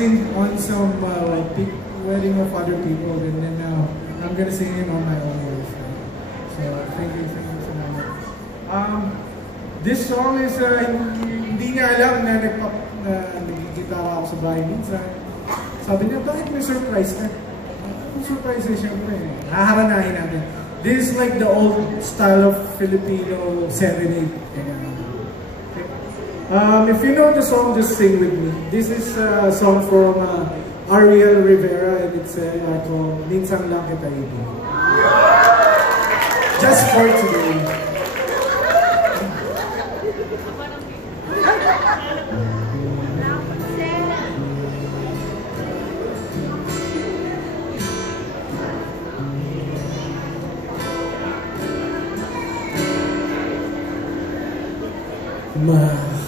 sing on some wedding of other people, and then I'm gonna sing it on my own voice. So thank you so much. This song is hindi niya alam na nagigitara ako sa bahay minsan. Sabi niya, bakit may surprise ka? Ang surprise eh, syempre. Haharanahin natin. This is like the old style of Filipino serenade. If you know the song, just sing with me. This is a song from Ariel Rivera, and it's called Minsan Lang Kita Ibig. Just for today.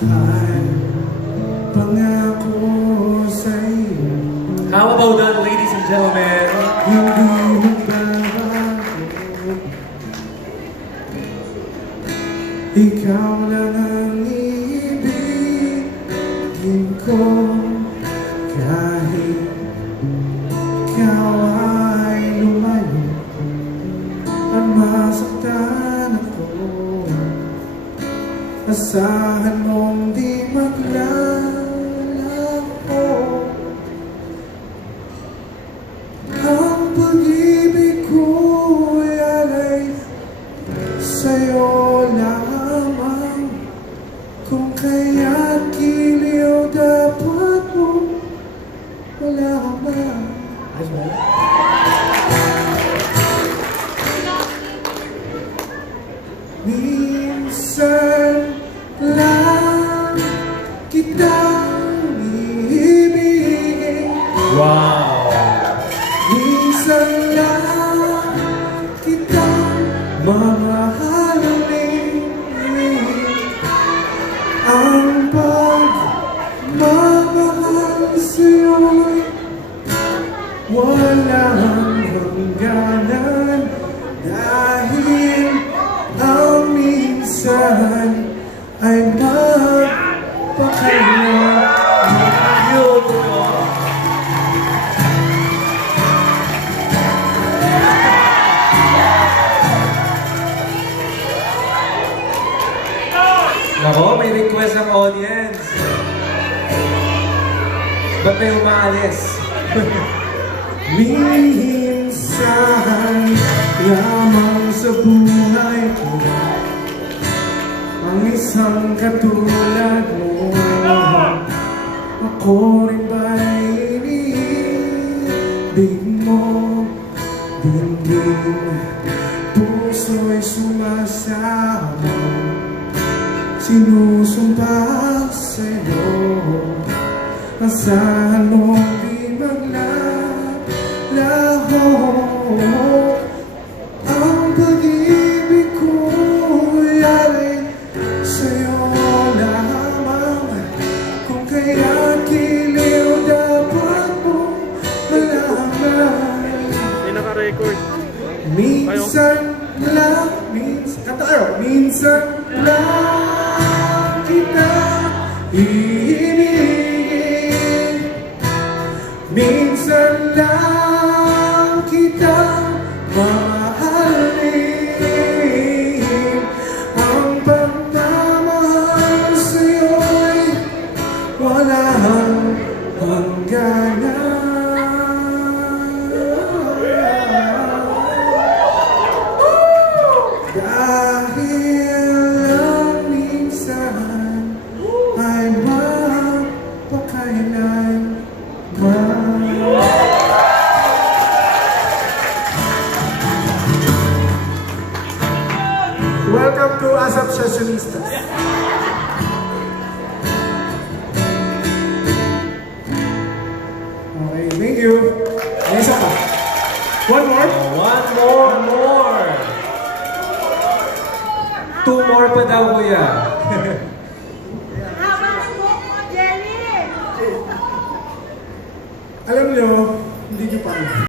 Mahal, pangako sa'yo. How about that, ladies and gentlemen? Hindi magbabago. Ikaw lang ang ibigin ko. Kahit ikaw ay lumayo at masaktan ako, asahan mong di maglalako. Ang pag-ibig ko'y alay sa'yo lamang. Kung kaya't giliw dapat mo, wala ka ba? Minsan lang kitang ibigin. Wow! Minsan lang kitang mamahalin. Ang pagmamahal sa'yo'y walang hangganan, dahil ang minsan ay magpakailan. Nako, may request ang audience. Ba't may umaalis? Minsan lamang sa buhay ko ang isang katulad mo. Ako rin ba'y iniibig mo? Dingding puso'y sumasama, sinusumpa sa'yo. Asahan mo di maglalaho. Ang pag-ibig ko'y alay sa'yo lamang. Kung kaya't giliw dapat mo malaman. May naka-record. Minsan lang, minsan lang kita ibigin. Minsan lang kita mamahalin. Ang pagmamahal sa'yo'y walang hangganan. Dahil ang minsan ay magpakailanman. Welcome to ASAP Sessionistas. Okay, thank you. May isa pa. One more? One more! Two more pa daw, kuya. Alam nyo, hindi nyo pa